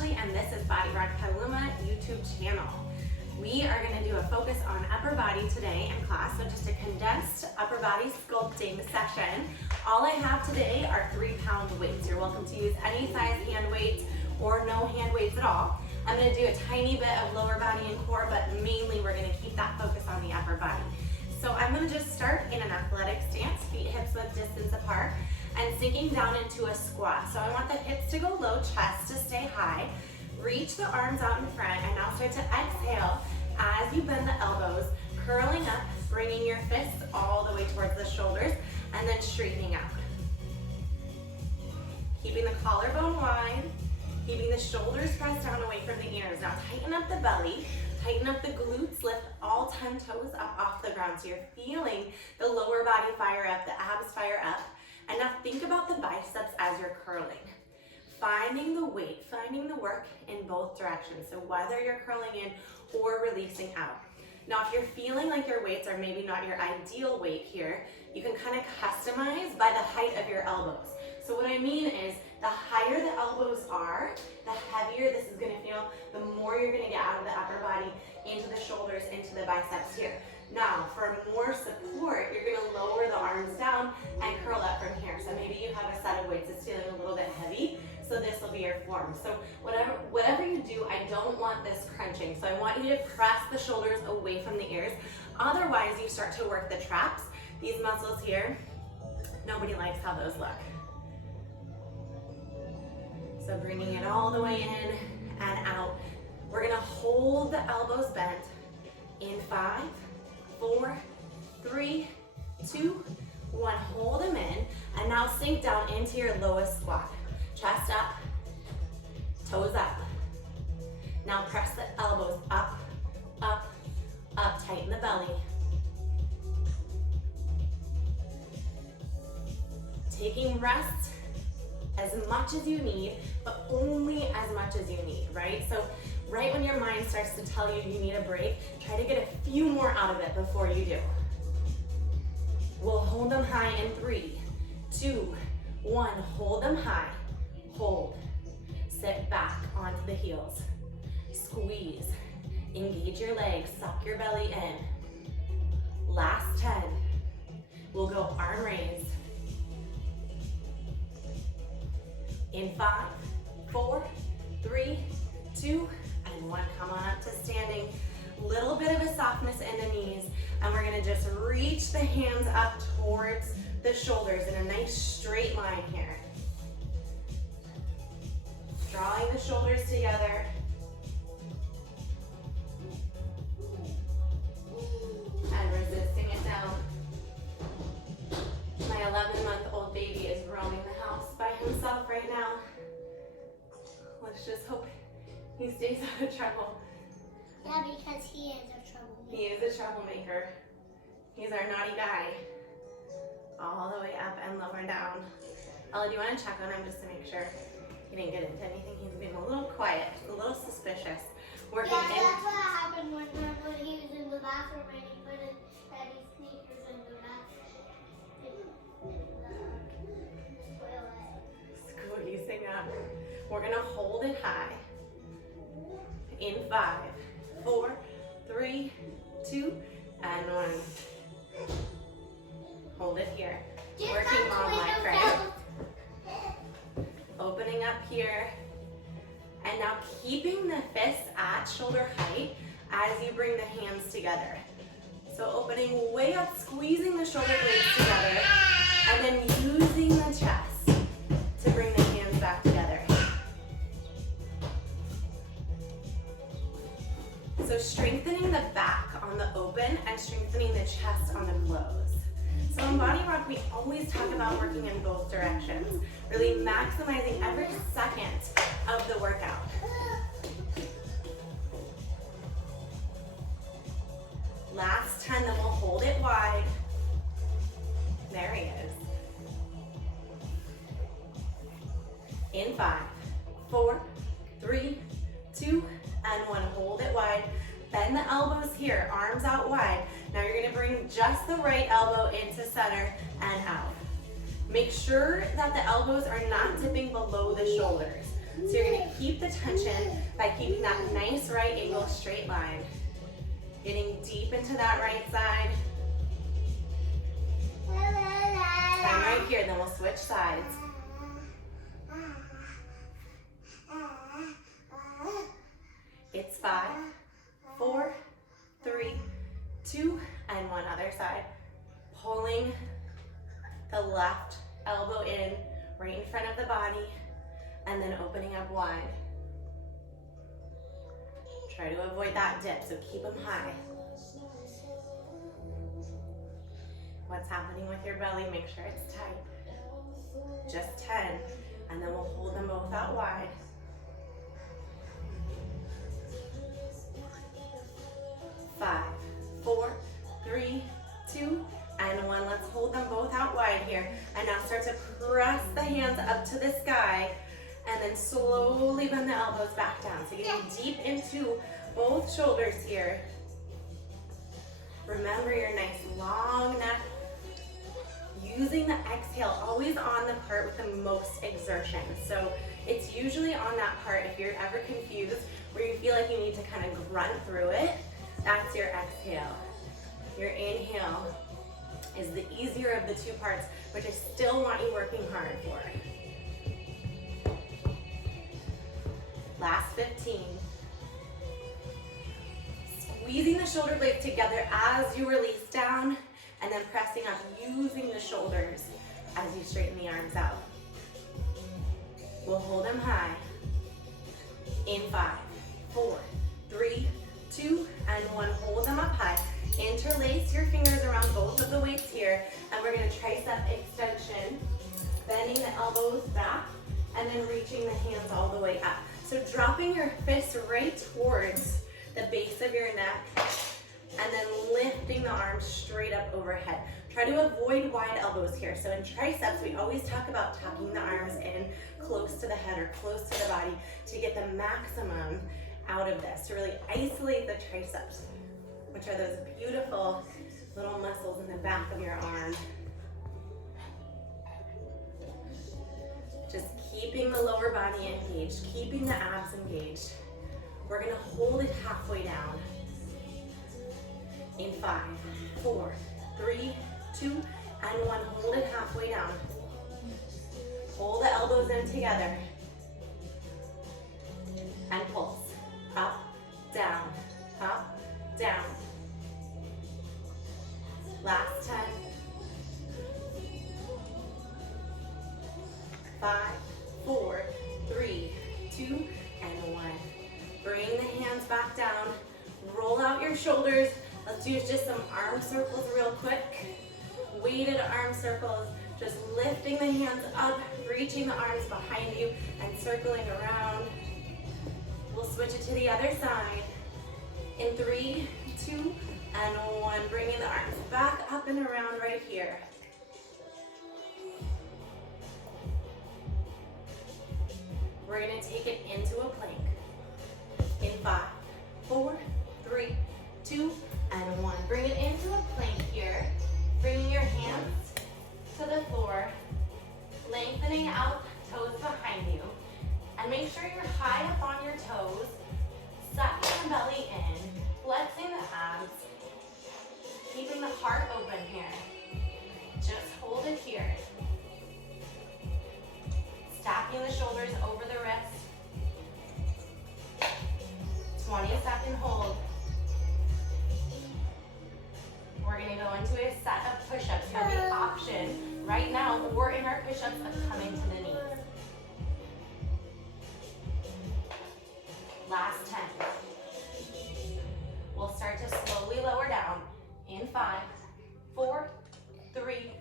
Ashley and this is Body Rock Petaluma YouTube channel. We are going to do a focus on upper body today in class, so just a condensed upper body sculpting session. All I have today are 3-pound weights. You're welcome to use any size hand weights or no hand weights at all. I'm going to do a tiny bit of lower body and core, but mainly we're going to keep that focus on the upper body. So I'm going to just start in an athletic stance, feet hips width distance apart, and sinking down into a squat. So I want the hips to go low, chest to stay high. Reach the arms out in front, and now start to exhale as you bend the elbows, curling up, bringing your fists all the way towards the shoulders, and then straightening out. Keeping the collarbone wide, keeping the shoulders pressed down away from the ears. Now tighten up the belly, tighten up the glutes, lift all 10 toes up off the ground. So you're feeling the lower body fire up, the abs fire up. And now think about the biceps as you're curling. Finding the weight, finding the work in both directions. So whether you're curling in or releasing out. Now if you're feeling like your weights are maybe not your ideal weight here, you can kind of customize by the height of your elbows. So what I mean is the higher the elbows are, the heavier this is going to feel, the more you're going to get out of the upper body into the shoulders, into the biceps here. Now, for more support, you're going to lower the arms down and curl up from here. So maybe you have a set of weights that's feeling a little bit heavy, so this will be your form. So whatever you do, I don't want this crunching. So I want you to press the shoulders away from the ears. Otherwise, you start to work the traps. These muscles here, nobody likes how those look. So bringing it all the way in and out. We're going to hold the elbows bent in 5, 4, 3, 2, 1. Hold them in, and now sink down into your lowest squat. Chest up, toes up. Now press the elbows up, up, up. Tighten the belly. Taking rest as much as you need, but only as much as you need, right? So right when your mind starts to tell you you need a break, try to get a few more out of it before you do. We'll hold them high in 3, 2, 1. Hold them high. Hold. Sit back onto the heels. Squeeze. Engage your legs. Suck your belly in. Last 10. We'll go arm raise. In 5, 4, 3, 2, and 1. Come on up to standing. Little bit of a softness in the knees, and we're gonna just reach the hands up towards the shoulders in a nice straight line here. Drawing the shoulders together. And resisting it down. My 11-month-old baby is roaming the house by himself right now. Let's just hope he stays out of trouble. Yeah, because he is a troublemaker. He is a troublemaker. He's our naughty guy. All the way up and lower down. Ella, do you want to check on him just to make sure he didn't get into anything? He's being a little quiet, a little suspicious. Working yeah, in. that's what happened one time when he was in the bathroom and he put his daddy's sneakers in the toilet. Squeezing up. We're gonna hold it high. In 5, 4, 3, 2, and 1. Hold it here. Working mom-like, right? Opening up here. And now keeping the fists at shoulder height as you bring the hands together. So opening way up, squeezing the shoulder blades together, and then using the chest to bring the hands back together. So strengthening the back on the open and strengthening the chest on the close. So in Body Rock, we always talk about working in both directions, really maximizing every second of the workout. Last 10, then we'll hold it wide. There he is. In 5, 4, 3, 2, and 1. Hold it wide. Bend the elbows here, arms out wide. Now you're gonna bring just the right elbow into center and out. Make sure that the elbows are not dipping below the shoulders. So you're gonna keep the tension by keeping that nice right angle straight line. Getting deep into that right side. Time right here, then we'll switch sides. It's 5, 4, 3, 2, and 1 other side. Pulling the left elbow in right in front of the body and then opening up wide. Try to avoid that dip, so keep them high. What's happening with your belly? Make sure it's tight. Just 10, and then we'll hold them both out wide. 5, 4, 3, 2, and 1. Let's hold them both out wide here. And now start to press the hands up to the sky and then slowly bend the elbows back down. So getting deep into both shoulders here. Remember your nice long neck. Using the exhale always on the part with the most exertion. So it's usually on that part, if you're ever confused, where you feel like you need to kind of grunt through it, that's your exhale. Your inhale is the easier of the two parts, which I still want you working hard for. Last 15. Squeezing the shoulder blades together as you release down, and then pressing up, using the shoulders as you straighten the arms out. We'll hold them high. In 5, 4, 3, 2, and 1. Hold them up high. Interlace your fingers around both of the weights here, and we're gonna tricep extension, bending the elbows back, and then reaching the hands all the way up. So dropping your fists right towards the base of your neck, and then lifting the arms straight up overhead. Try to avoid wide elbows here. So in triceps, we always talk about tucking the arms in close to the head or close to the body to get the maximum out of this, to really isolate the triceps, which are those beautiful little muscles in the back of your arm. Just keeping the lower body engaged, keeping the abs engaged. We're gonna hold it halfway down. In 5, 4, 3, 2, and 1. Hold it halfway down. Pull the elbows in together. And pulse. Up, down, up, down. Last 10. 5, 4, 3, 2, and 1. Bring the hands back down. Roll out your shoulders. Let's do just some arm circles real quick. Weighted arm circles. Just lifting the hands up, reaching the arms behind you, and circling around. We'll switch it to the other side. In 3, 2, and 1. Bringing the arms back up and around right here. We're gonna take it into a plank. In 5, 4, 3, 2, and 1. Bring it into a plank here. Bringing your hands to the floor, lengthening out, toes behind you. And make sure you're high up on your toes, sucking the belly in, flexing the abs, keeping the heart open here. Just hold it here. Stacking the shoulders over the wrists. 20-second hold. We're gonna go into a set of push-ups. You have the option right now or in our push-ups of coming to the knees. Last 10. We'll start to slowly lower down. In 5, 4, 3,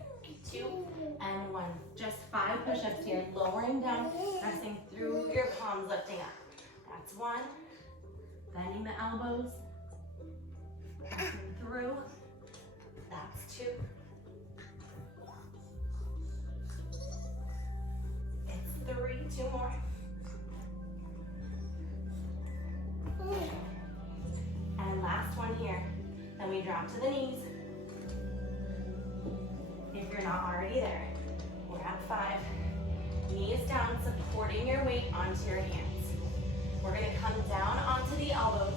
2, and 1. Just 5 push-ups here. Lowering down, pressing through your palms, lifting up. That's 1. Bending the elbows, pressing through. That's 2. It's 3. 2 more. And last one here. Then we drop to the knees. If you're not already there, we're at 5. Knees down, supporting your weight onto your hands. We're gonna come down onto the elbows,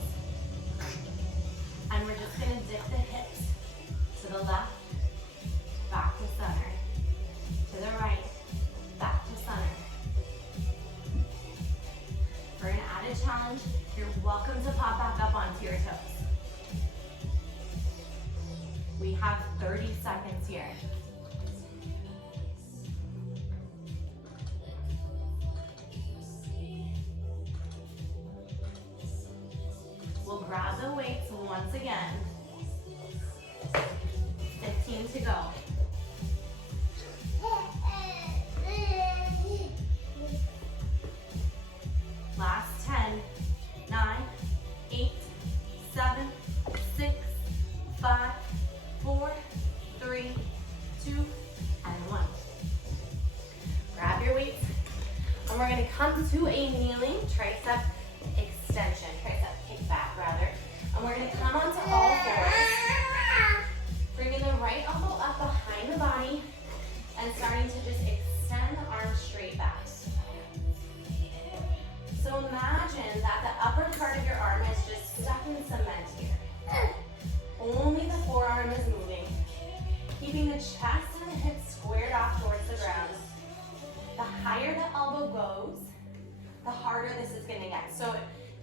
and we're just gonna dip the hips to the left, back to center, to the right, back to center. For an added challenge, you're welcome to pop back up onto your toes. We have 30 seconds here. We'll grab the weights once again. 15 to go. Last 10, 9, 8, 7, 6, 5, 4, 3, 2, and 1. Grab your weights, and we're gonna come to a kneeling tricep extension, tricep kickback rather. And we're gonna come onto all fours, bringing the right elbow up behind the body, and starting to just extend the arms straight back. So imagine that the upper part of your arm is just stuck in cement here. Only the forearm is moving, keeping the chest and the hips squared off towards the ground. The higher the elbow goes, the harder this is gonna get. So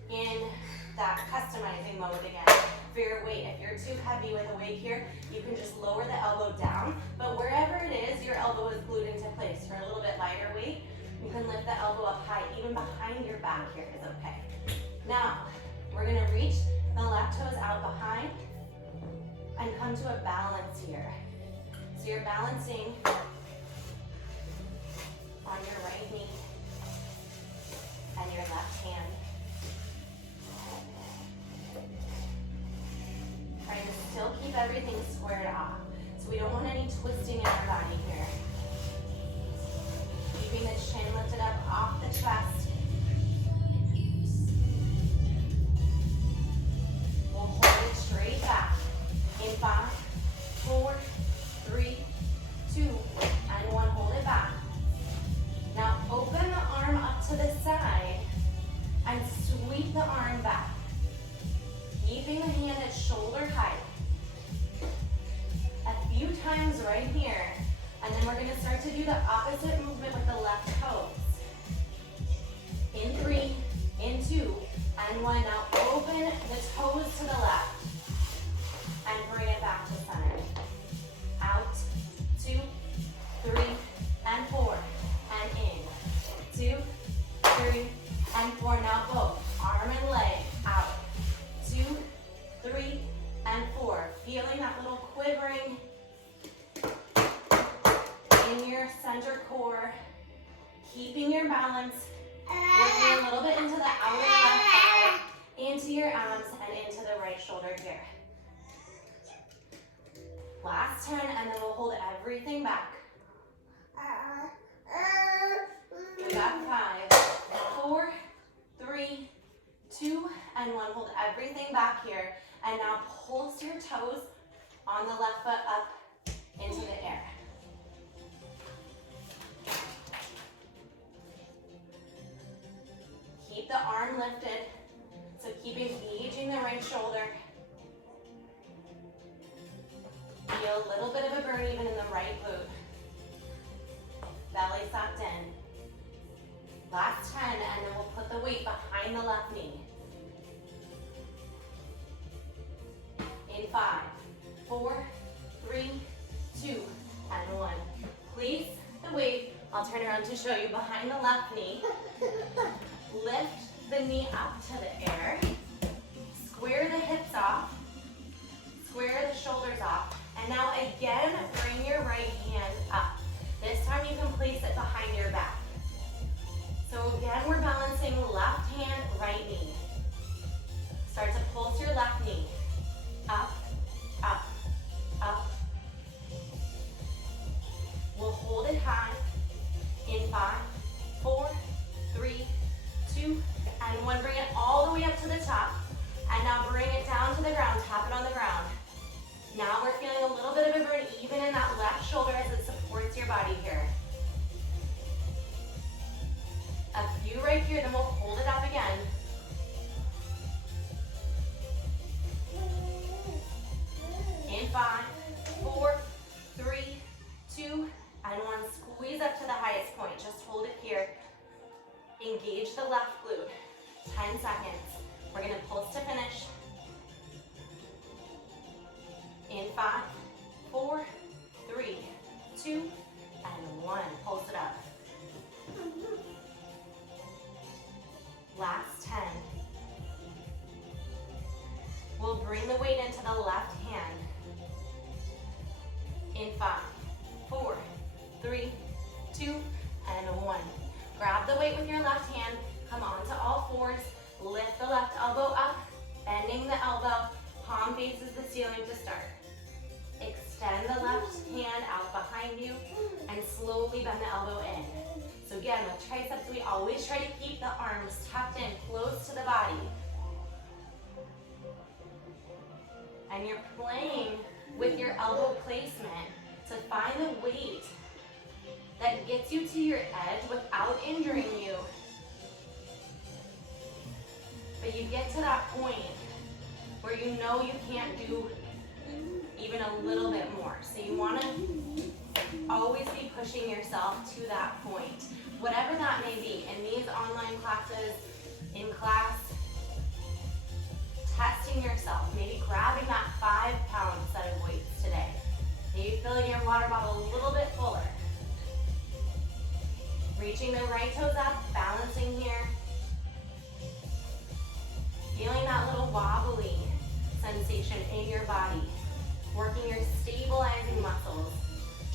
in that customizing mode again, for your weight, if you're too heavy with a weight here, you can just lower the elbow down, but wherever it is, your elbow is glued into place. For a little bit lighter weight, you can lift the elbow up high, even behind your back here is okay. Now, we're gonna reach the left toes out behind and come to a balance here. So you're balancing on your right knee and your left hand. Trying to still keep everything squared off. So we don't want any twisting in our body here. Keeping the chin lifted up off the chest. We'll hold it straight back. In 5, 4, 3, 2, and 1. Hold it back. Now open the arm up to the side and sweep the arm back. Keeping the hand at shoulder height. A few times right here. And then we're going to start to do the opposite movement with the left toes. In 3, in 2, and 1. Now open the toes to the left. And bring it back to center. Out, 2, 3, and 4. And in. 2, 3, and 4. Now both. Arm and leg. Out. 2, 3, and 4. Feeling that little quivering in your center core. Keeping your balance. Working a little bit into the outer left thigh, into your abs, and into the right shoulder here. Last 10, and then we'll hold everything back. We got 5, 4, 3, 2, and 1. Hold everything back here. And now pulse your toes on the left foot up into the air. Keep the arm lifted. So keep engaging the right shoulder. Feel a little bit of a burn even in the right glute. Belly sucked in. Last 10, and then we'll put the weight behind the left knee. In 5, 4, 3, 2, and 1. Place the weight. I'll turn around to show you behind the left knee. Lift the knee up to the air. Square the hips off. Square the shoulders off. And now again, bring your right hand up. This time you can place it behind your back. So again, we're balancing left hand, right knee. Start to pulse your left knee. Up, up, up. We'll hold it high. In 5, 4, 3, 2, and 1. Bring it all the way up to the top. And now bring it down to the ground. Tap it on the ground. Now we're feeling a little bit of a burn even in that left shoulder as it supports your body here. few right here, then we'll hold it up again. In 5, 4, 3, 2, and 1. Squeeze up to the highest point. Just hold it here. Engage the left glute. 10 seconds. We're going to pulse to finish. In 5, 4, 3, 2, and 1. Pulse it up. Last 10. We'll bring the weight into the left hand. In 5, 4, 3, 2, and 1. Grab the weight with your left hand. Come onto all fours. Lift the left elbow up, bending the elbow. Palm faces the ceiling to start. Extend the left hand out behind you and slowly bend the elbow in. So again, with triceps, we always try to keep the arms tucked in, close to the body. And you're playing with your elbow placement to find the weight that gets you to your edge without injuring you. But you get to that point where you know you can't do even a little bit more. So you want to always be pushing yourself to that point, whatever that may be. In these online classes, in class, testing yourself, maybe grabbing that 5-pound set of weights today. Maybe filling your water bottle a little bit fuller. Reaching the right toes up, balancing here. Feeling that little wobbly sensation in your body. Working your stabilizing muscles.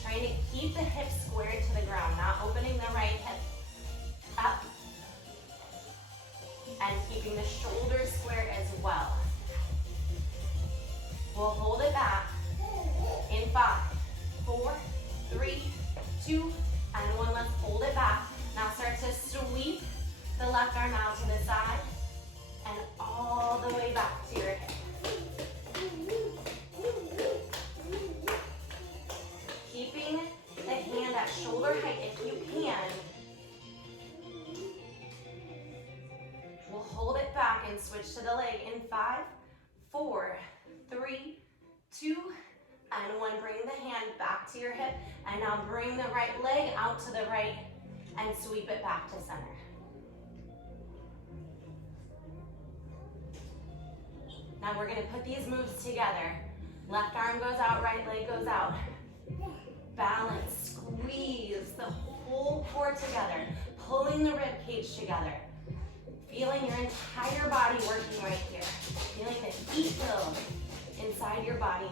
Trying to keep the hips squared to the ground, not opening the right hip up. And keeping the shoulders square as well. We'll hold it back in 5, 4, 3, 2, and 1. Let's hold it back. Now start to sweep the left arm out to the side and all the way back to your hip. Keeping the hand at shoulder height if you can. We'll hold it back and switch to the leg in 5, 4, 3, 2, and 1. Bring the hand back to your hip, and now bring the right leg out to the right and sweep it back to center. Now we're going to put these moves together. Left arm goes out, right leg goes out. Balance, squeeze the whole core together, pulling the rib cage together. Feeling your entire body working right here. Feeling the heat build inside your body.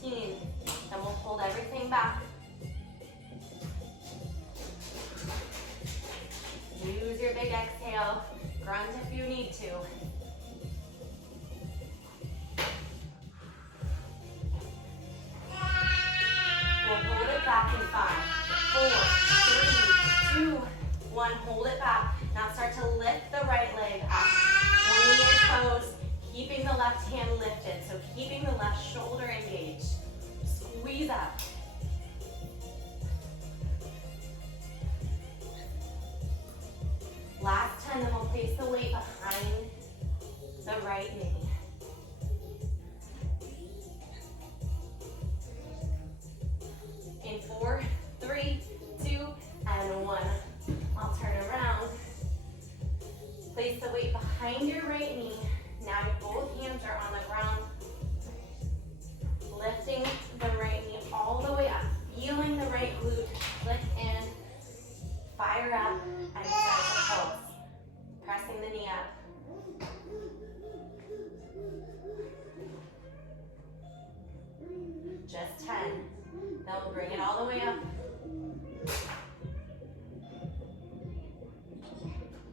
Then we'll hold everything back. Use your big exhale. Grunt if you need to. We'll hold it back in 5, 4, 3, 2, 1. Hold it back. Now start to lift the right leg up. Pointing your toes, keeping the left hand lifted. So keeping the left shoulder engaged. Squeeze up. Last 10, then we'll place the weight behind the right knee. In 4, 3, 2, and 1. I'll turn around. Place the weight behind your right knee. Now both hands are on the ground. Lifting the right knee all the way up. Feeling the right glute click in. Fire up and start to pulse. Pressing the knee up. Just 10. Then we'll bring it all the way up.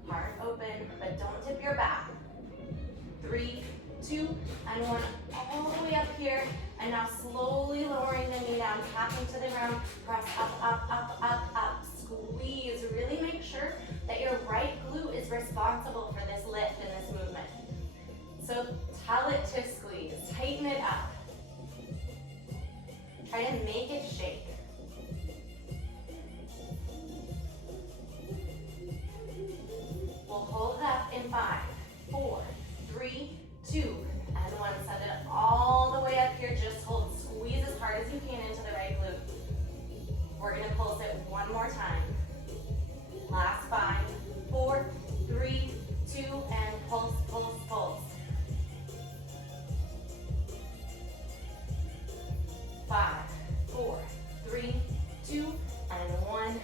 Heart open, but don't tip your back. 3, 2, and 1. All the way up here. And now slowly lowering the knee down, tapping to the ground. Press up, up, up, up, up. Squeeze. Really make sure that your right glute is responsible for this lift and this movement. So tell it to squeeze. tighten it up. Try to make it shake. We'll hold it up in 5, 4, 3, 2, and 1. Set it all the way up here. Just hold. Squeeze as hard as you can into the right glute. We're going to pulse it one more time. Last 5, 4, 3, 2, and pulse, pulse, pulse. 5, 4, 3, 2, and 1.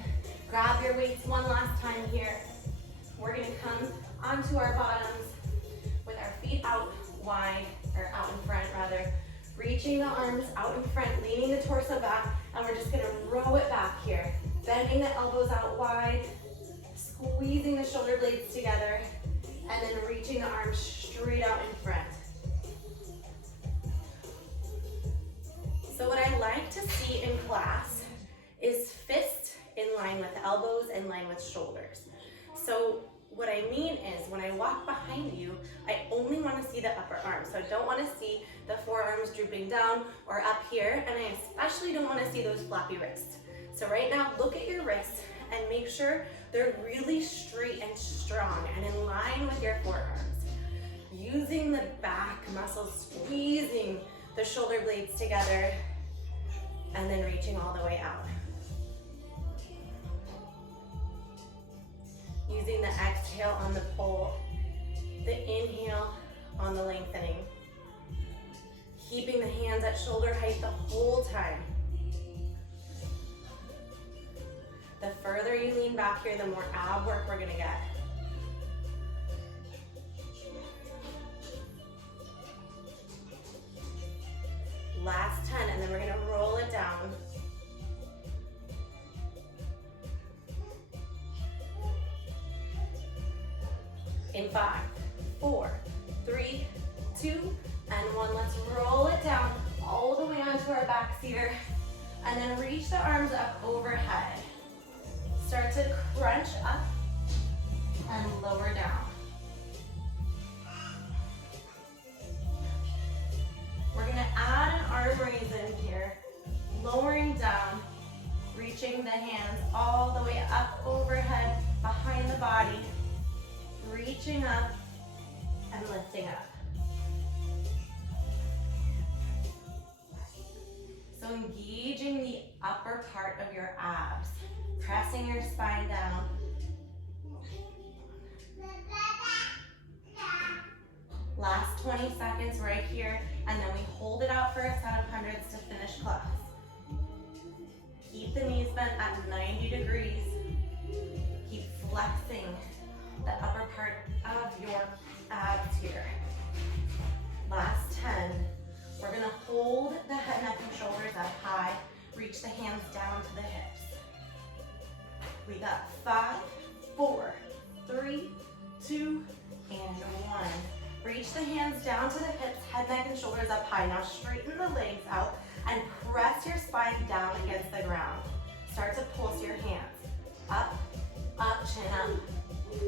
Grab your weights one last time here. We're gonna come onto our bottoms with our feet out wide, or out in front rather. Reaching the arms out in front, leaning the torso back, and we're just gonna row it back here. Bending the elbows out wide, squeezing the shoulder blades together, and then reaching the arms straight out in front. So what I like to see in class is fists in line with elbows, in line with shoulders. So what I mean is when I walk behind you, I only want to see the upper arm. So I don't want to see the forearms drooping down or up here, and I especially don't want to see those floppy wrists. So right now, look at your wrists and make sure they're really straight and strong and in line with your forearms. Using the back muscles, squeezing the shoulder blades together, and then reaching all the way out. Using the exhale on the pull, the inhale on the lengthening. Keeping the hands at shoulder height the whole time. The further you lean back here, the more ab work we're gonna get. Last 10, and then we're gonna roll it down. In 5, 4, 3, 2, and 1. Let's roll it down all the way onto our backs here, and then reach the arms up overhead. Start to crunch up and lower down. We're gonna add an arm raise in here, lowering down, reaching the hands all the way up overhead, behind the body, reaching up and lifting up. So engaging the upper part of your abs, pressing your spine down. Last 20 seconds right here, and then we hold it out for a set of hundreds to finish class. Keep the knees bent at 90 degrees. Keep flexing the upper part of your abs here. Last 10. We're gonna hold the head, neck, and shoulders up high. Reach the hands down to the hips. We got 5, 4, 3, 2, and 1. Reach the hands down to the hips, head, neck, and shoulders up high. Now straighten the legs out and press your spine down against the ground. Start to pulse your hands. Up, up, chin up.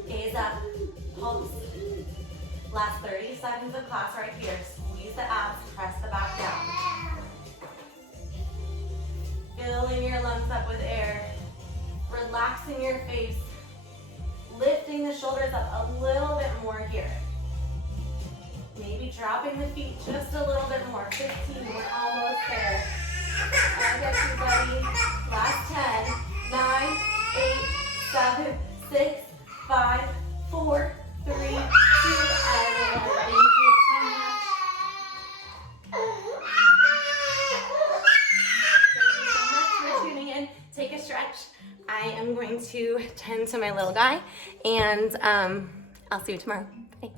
Gaze up, pulse. Last 30 seconds of class right here. Squeeze the abs, press the back down. Filling your lungs up with air. Relaxing your face. Lifting the shoulders up a little bit more here. Maybe dropping the feet just a little bit more. 15, we're almost there. I'll get you, buddy. Last 10, 9, 8, 7, 6, 5, 4, 3, 2, and 1. Thank you so much. Thank you so much for tuning in. Take a stretch. I am going to tend to my little guy, and I'll see you tomorrow.